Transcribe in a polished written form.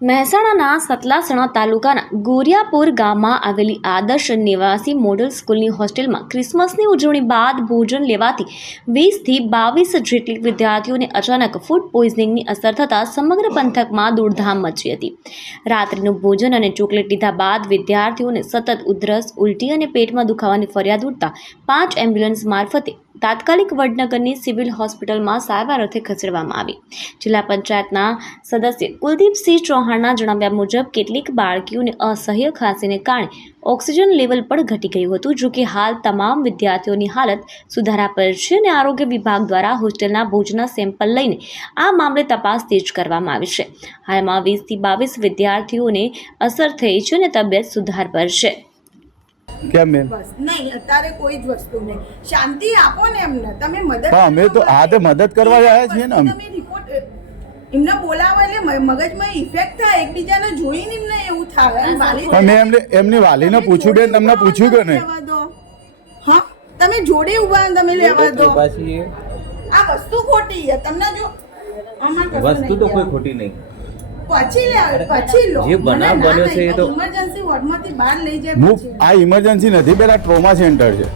મહેસાણાના સતલાસણા તાલુકાના ગોરિયાપુર ગામમાં આવેલી આદર્શ નિવાસી મોડલ સ્કૂલની હોસ્ટેલમાં ક્રિસમસની ઉજવણી બાદ ભોજન લેવાથી 20થી 22 જેટલી વિદ્યાર્થીઓને અચાનક ફૂડ પોઈઝનિંગની અસર થતાં સમગ્ર પંથકમાં દોડધામ મચી હતી. રાત્રિનું ભોજન અને ચોકલેટ લીધા બાદ વિદ્યાર્થીઓને સતત ઉધરસ, ઉલટી અને પેટમાં દુખાવાની ફરિયાદ ઉઠતા 5 એમ્બ્યુલન્સ મારફતે તાત્કાલિક વડનગરની સિવિલ હોસ્પિટલમાં સારવાર અર્થે ખસેડવામાં આવી. જિલ્લા પંચાયતના સદસ્ય કુલદીપસિંહ ચૌહાણના જણાવ્યા મુજબ કેટલીક બાળકીઓને અસહ્ય ખાંસીને કારણે ઓક્સિજન લેવલ પણ ઘટી ગયું હતું. જો કે હાલ તમામ વિદ્યાર્થીઓની હાલત સુધારા પર છે અને આરોગ્ય વિભાગ દ્વારા હોસ્ટેલના ભોજનના સેમ્પલ લઈને આ મામલે તપાસ તેજ કરવામાં આવી છે. હાલમાં 20થી 22 વિદ્યાર્થીઓને અસર થઈ છે અને તબિયત સુધાર પર છે. કેમ મેમ? બસ નહીં, અત્યારે કોઈ જ વસ્તુ નહીં. શાંતિ આપો ને એમને. તમે મદદ અમે તો મદદ કરવા આવ્યા છીએ ને. તમે રિપોર્ટ એમને બોલાવો એટલે મગજમાં ઇફેક્ટ થાય, એકબીજાને જોઈને એમને એવું થાય. અને વાલી મેં એમની વાલીને પૂછ્યું, બેન તમને પૂછ્યું કે નહીં? હા, તમે જોડે ઉભા તમે લેવા દો. આ વસ્તુ ખોટી છે. તમને જો વસ્તુ તો કોઈ ખોટી નહીં. પછી લો. જે બનાવ બન્યો છે એ તો ઇમરજન્સી વોર્ડમાંથી બહાર લઈ જાય. આ ઇમરજન્સી નથી બેટા, ટ્રોમા સેન્ટર છે.